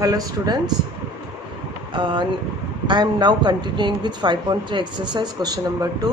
Hello students, I am now continuing with 5.3 exercise question number 2.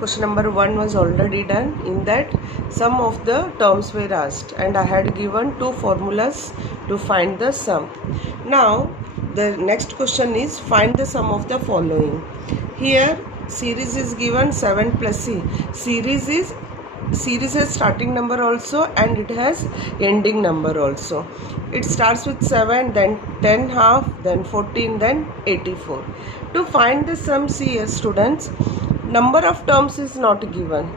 Question number 1 was already done. In that some of the terms were asked and I had given two formulas to find the sum. Now the next question is find the sum of the following. Here series is given 7 plus c. Series has starting number also and it has ending number also. It starts with 7, then 10 half, then 14, then 84. To find the sum, see students, number of terms is not given.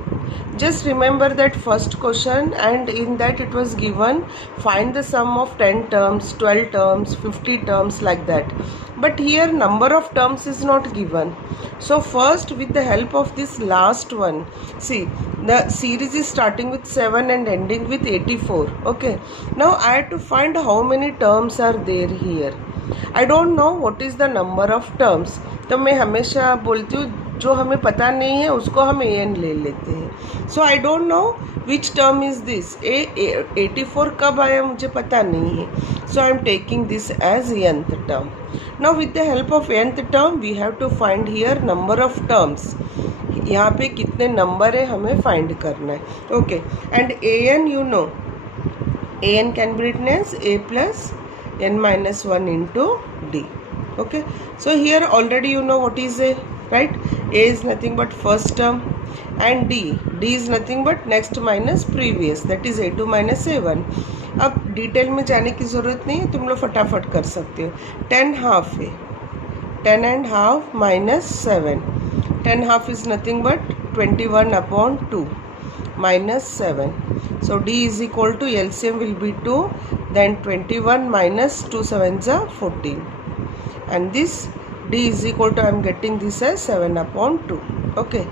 Just remember that first question, and in that it was given find the sum of 10 terms, 12 terms, 50 terms, like that. But here number of terms is not given. So first, with the help of this last one, see the series is starting with 7 and ending with 84. Okay, now I have to find how many terms are there here. I don't know what is the number of terms. तो मैं हमेशा बोलती हूँ जो हमें पता नहीं है उसको हम an ले लेते हैं. So I don't know which term is this. 84 कब आया मुझे पता नहीं है. So I am taking this as nth term. Now with the help of nth term we have to find here number of terms. यहाँ पे कितने number है हमें फाइंड करना है. Okay, and an you know, an can be written as a plus n minus 1 into d. Okay, so here already you know what is a, right? A is nothing but first term and d is nothing but next minus previous, that is a2 minus a1. अब detail में जाने की ज़रूरत नहीं है, तुम लोग फटाफट कर सकते हो. 10 हाफ है, 10 and half minus 7. 10 half is nothing but 21 upon 2 minus 7. So d is equal to LCM will be 2, then 21 minus 2 sevens are 14. And this d is equal to, I am getting this as 7 upon 2. Okay,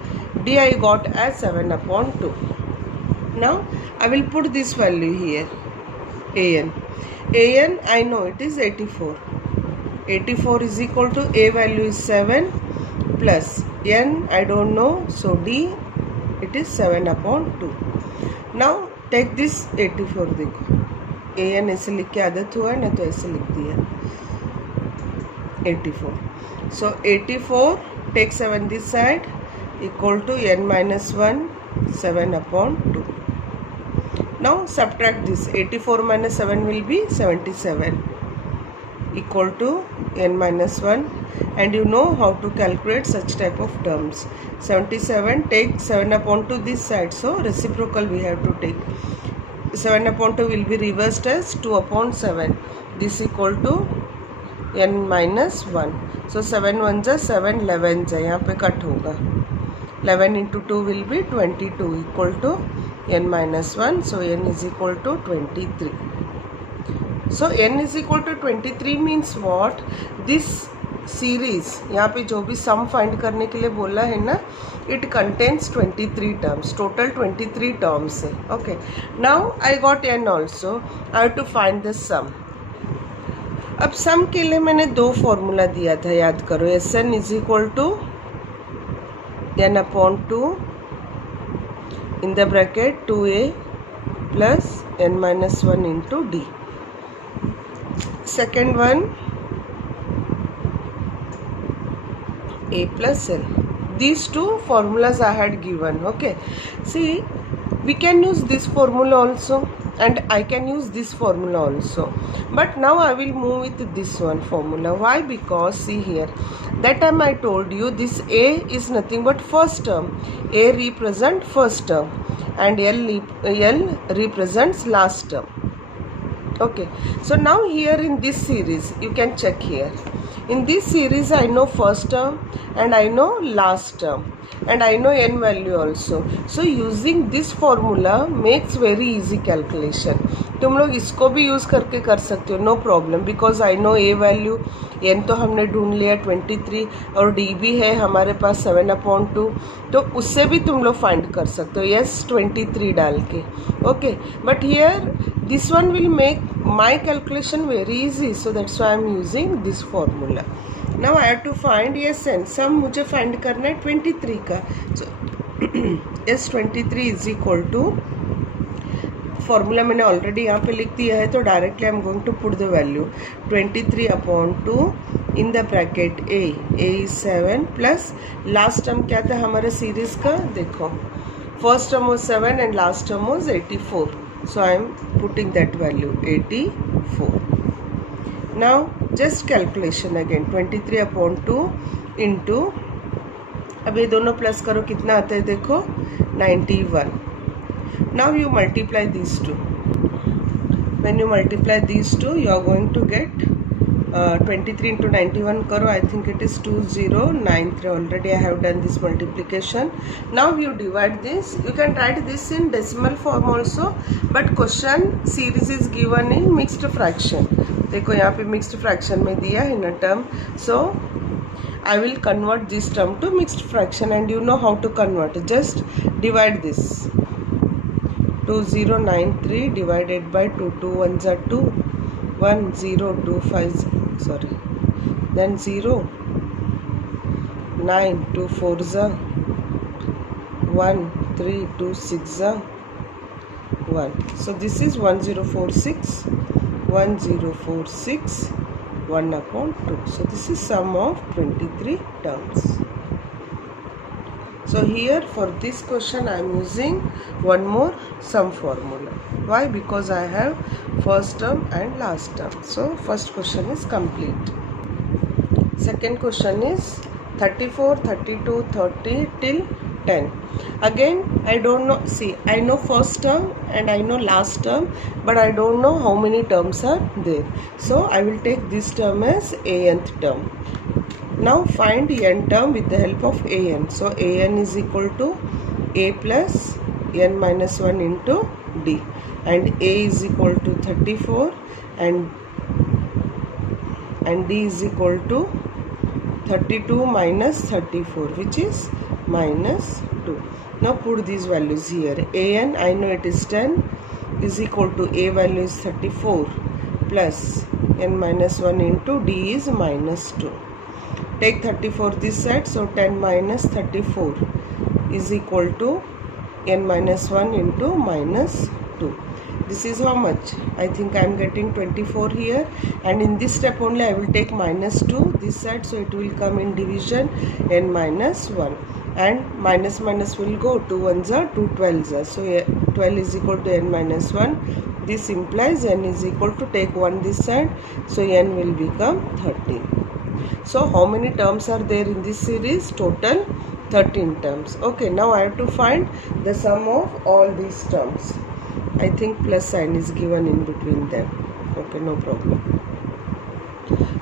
d I got as 7 upon 2. Now I will put this value here, an. An I know it is 84. 84 is equal to a value is 7 plus n I don't know, so d it is 7 upon 2. Now take this 84, देखो an ऐसे लिख के आदत हुआ है ना, तो ऐसे लिख दिया 84. So 84 take 7 this side equal to n minus 1, 7 upon 2. Now subtract this. 84 minus 7 will be 77 equal to n minus 1, and you know how to calculate such type of terms. 77 take 7 upon 2 this side, so reciprocal we have to take. 7 upon 2 will be reversed as 2 upon 7. This equal to n minus 1. So 7 ones are 7, 11s है, यहाँ पे cut होगा. 11 into 2 will be 22 equal to n minus 1. So n is equal to 23. So n is equal to 23 means what? This series, यहाँ पे जो भी sum find करने के लिए बोला है ना, it contains 23 terms. Total 23 terms है. Okay. Now I got n also. I have to find the sum. अब सम के लिए मैंने दो फॉर्मूला दिया था, याद करो. S n is equal to n upon 2 in the bracket 2a plus n minus 1 into d. Second one, a plus n. These two formulas I had given. Okay, see, we can use this formula also and I can use this formula also, but now I will move with this one formula. Why? Because see here, that time I told you this a is nothing but first term. A represent first term and L represents last term. Okay, so now here in this series you can check here. In this series I know first term and I know last term and I know n value also. So using this formula makes very easy calculation. तुम लोग इसको भी use करके कर सकते हो, no problem, because I know a value n तो हमने ढूंढ लिया 23 और d भी है हमारे पास 7 upon 2, तो उससे भी तुम लोग फाइंड कर सकते हो. यस, 23 डाल के. Okay, but here this one will make my calculation very easy, so that's why I am using this formula. Now I have to find Sn. सम मुझे फाइंड करना है 23 का. So S23 is equal to formula मैंने already यहाँ पे लिख दिया है, तो directly I am going to put the value 23/2 in the bracket a is 7 plus last term क्या था हमारे सीरीज का, देखो first term was 7 and last term was 84, so I am putting that value 84. Now just calculation again 23/2 into, अब ये दोनों plus करो कितना आता है देखो 91. Now you multiply these two. When you multiply these two, you are going to get 23 into 91 karo, I think it is 2093. Already I have done this multiplication. Now you divide this. You can write this in decimal form also, but question series is given in mixed fraction. देखो यहाँ पे mixed fraction में दिया है ना term, so I will convert this term to mixed fraction, and you know how to convert. Just divide this. 2093 divided by 2, 2 1s are 2, 1 0 2 5, sorry, then 0, 9 2 4s are 1, 3 2 6s are 1. So this is 1046, 1046 1/2. So this is sum of 23 terms. So here for this question I am using one more sum formula. Why? Because I have first term and last term. So first question is complete. Second question is 34, 32, 30 till 10. Again I don't know, see I know first term and I know last term, but I don't know how many terms are there. So I will take this term as nth term. Now find n term with the help of an. So an is equal to a plus n minus 1 into d, and a is equal to 34 and d is equal to 32 minus 34, which is minus 2. Now put these values here. An I know it is 10 is equal to a value is 34 plus n minus 1 into d is minus 2. Take 34 this side, so 10 minus 34 is equal to n minus 1 into minus 2. This is how much? I think I am getting 24 here, and in this step only I will take minus 2 this side, so it will come in division n minus 1, and minus minus will go, 2 1s are 2 12s are, so 12 is equal to n minus 1. This implies n is equal to, take 1 this side, so n will become 13. So how many terms are there in this series? Total 13 terms. Okay, now I have to find the sum of all these terms. I think plus sign is given in between them. Okay, no problem.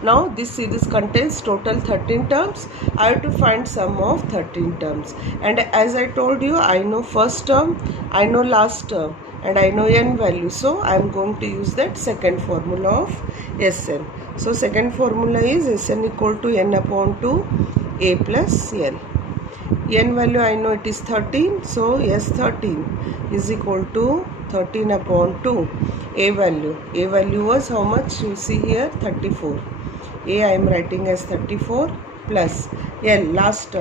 Now this series contains total 13 terms. I have to find sum of 13 terms, and as I told you, I know first term, I know last term, and I know n value, so I am going to use that second formula of Sn. So second formula is Sn equal to n/2 a plus l. N value I know it is 13, so S13 is equal to 13/2. A value was how much? You see here 34. A I am writing as 34 plus L last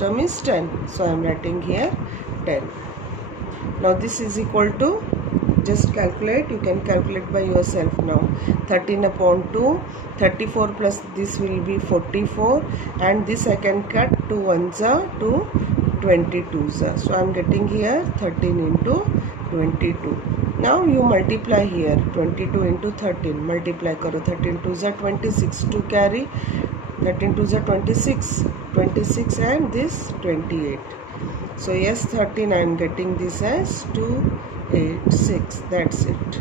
term is 10, so I am writing here 10. Now this is equal to, just calculate, you can calculate by yourself now. 13/2, 34 plus this will be 44, and this I can cut 2 1s are 2 22s are, so I am getting here 13 into 22. Now you multiply here 22 into 13, multiply karo, 13 2s are 26, 2 carry, 13 2s are 26 and this 28. So yes, 13 I am getting this as 286. That's it.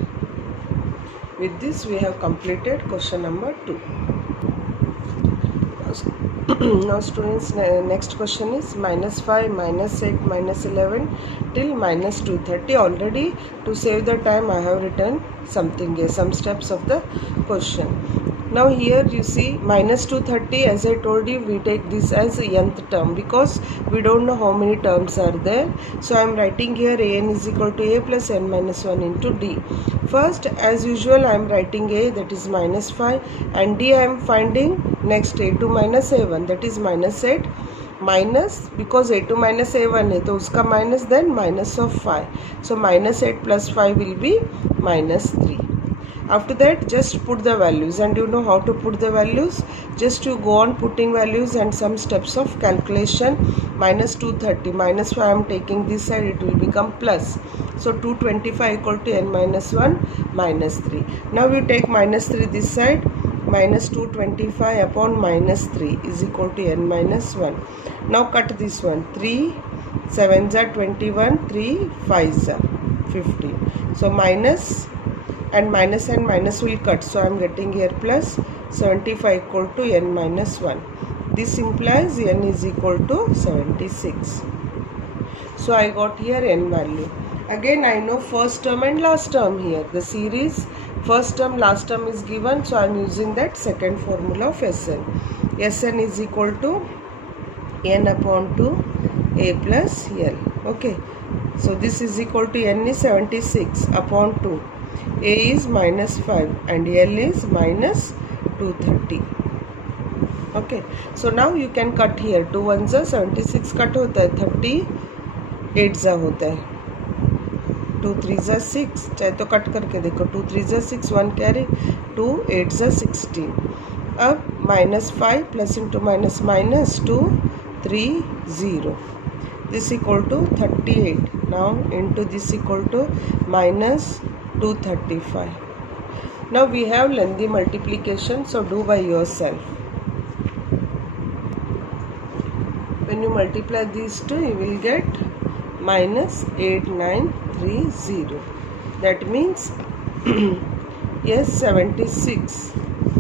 With this we have completed question number 2. Now students, next question is -5, -8, -11 till -230. Already to save the time I have written something here, some steps of the question. Now here you see -230, as I told you, we take this as nth term because we don't know how many terms are there. So I am writing here an is equal to a plus n minus 1 into d. First, as usual, I am writing a, that is -5, and d I am finding next a2 minus a1, that is -8. minus, because a2 minus a1 है तो उसका minus, then minus of 5. So minus 8 plus 5 will be minus 3. After that, just put the values, and you know how to put the values. Just you go on putting values and some steps of calculation. Minus 230 minus 5 I am taking this side, it will become plus. So 225 equal to n minus 1 minus 3. Now you take minus 3 this side. Minus 225 upon minus 3 is equal to n minus 1. Now cut this one. 3 7s are 21, 3 5s are 15. So minus and minus will cut, so I am getting here plus 75 equal to n minus 1. This implies n is equal to 76. So I got here n value. Again I know first term and last term here. The series first term last term is given, so I am using that second formula of Sn. Sn is equal to n upon 2 a plus l. Okay, so this is equal to n is 76 upon 2. A is minus 5 and L is minus 230. Okay, so now you can cut here. 2 1s are 76 cut होता है, 38 जा होता है, 2 3s are 6, चाहे तो cut करके देखो. 2 3s are 6, 1 carry, 2 8s are 16. अब minus 5 plus into minus minus 2 3 0. This equal to 38. Now into this equal to minus 235. Now we have lengthy multiplication, so do by yourself. When you multiply these two, you will get minus 8930. That means yes, 76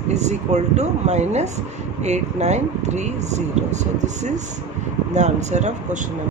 is equal to minus 8930. So this is the answer of question number